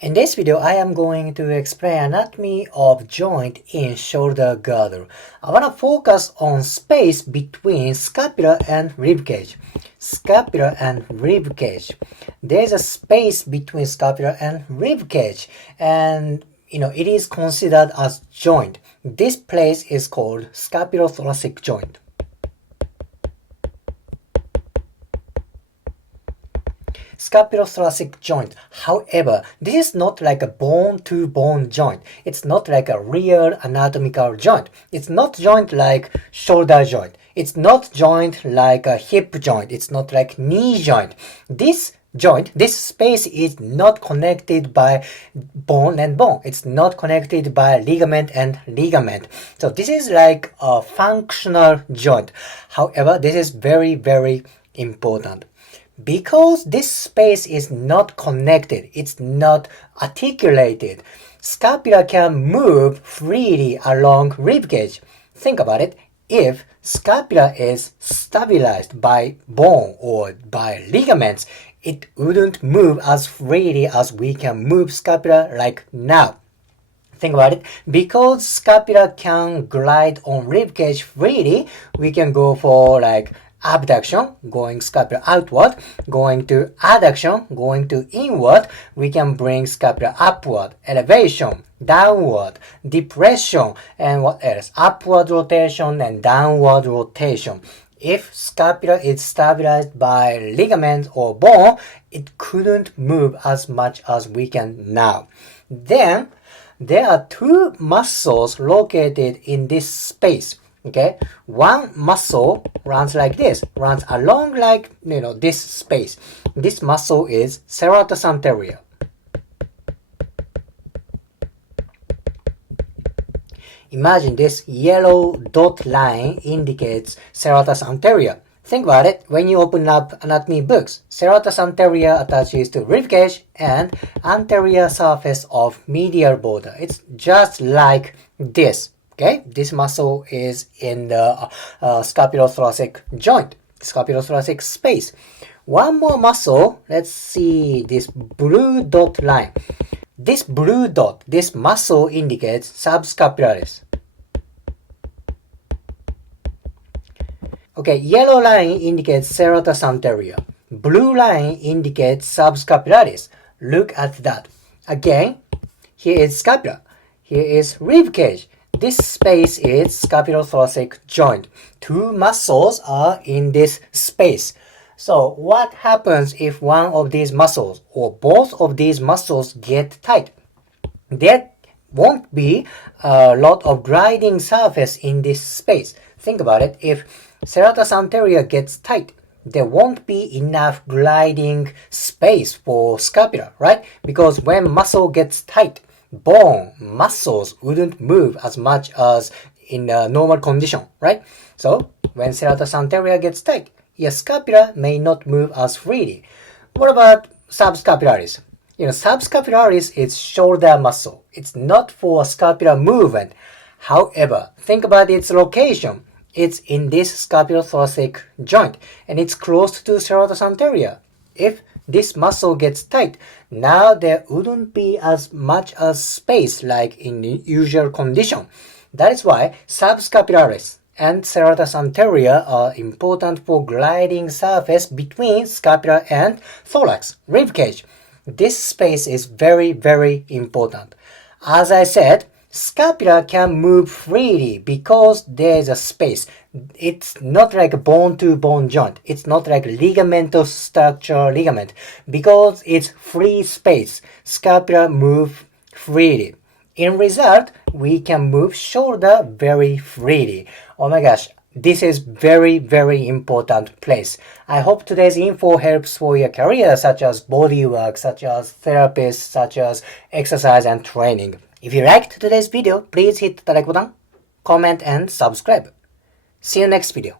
In this video, I am going to explain anatomy of joint in shoulder girdle. I want to focus on space between scapula and rib cage. Scapula and rib cage. There's a space between scapula and rib cage, and it is considered as joint. This place is called scapulothoracic joint. Scapulothoracic joint. However, this is not like a bone-to-bone joint. It's not like a real anatomical joint. It's not joint like shoulder joint. It's not joint like a hip joint. It's not like knee joint. This joint, this space is not connected by bone and bone. It's not connected by ligament and ligament. So this is like a functional joint. However, this is very, very important. Because this space is not connected, it's not articulated, scapula can move freely along ribcage. Think about it. If scapula is stabilized by bone or by ligaments, it wouldn't move as freely as we can move scapula like now. Think about it. Because scapula can glide on ribcage freely, we can go for like abduction, going scapula outward, going to adduction, going to inward. We can bring scapula upward, elevation, downward, depression, and what else? Upward rotation and downward rotation. If scapula is stabilized by ligament or bone, it couldn't move as much as we can now. Then there are two muscles located in this space. Okay, one muscle runs like this, runs along like this space. This muscle is serratus anterior. Imagine this yellow dot line indicates serratus anterior. Think about it. When you open up anatomy books, serratus anterior attaches to ribcage and anterior surface of medial border. It's just like this. Okay, this muscle is in the scapulothoracic joint, scapulothoracic space. One more muscle, let's see this blue dot line. This blue dot, this muscle indicates subscapularis. Okay, yellow line indicates serratus anterior. Blue line indicates subscapularis. Look at that. Again, here is scapula. Here is rib cage. This space is scapulothoracic joint. Two muscles are in this space. So what happens if one of these muscles or both of these muscles get tight? There won't be a lot of gliding surface in this space. Think about it. If serratus anterior gets tight, there won't be enough gliding space for scapula, right? Because when muscle gets tight, bone, muscles wouldn't move as much as in a normal condition, right? So when serratus anterior gets tight, your scapula may not move as freely. What about subscapularis? Subscapularis is shoulder muscle. It's not for scapular movement. However, think about its location. It's in this scapulothoracic joint and it's close to serratus anterior. If this muscle gets tight, now there wouldn't be as much as space like in the usual condition. That is why subscapularis and serratus anterior are important for gliding surface between scapula and thorax, rib cage. This space is very, very important. As I said, scapula can move freely because there is a space. It's not like a bone-to-bone joint. It's not like ligamentous structure ligament. Because it's free space, scapula move freely. In result, we can move shoulder very freely. Oh my gosh, this is very, very important place. I hope today's info helps for your career, such as body work, such as therapist, such as exercise and training. If you liked today's video, please hit the like button, comment and subscribe. See you next video.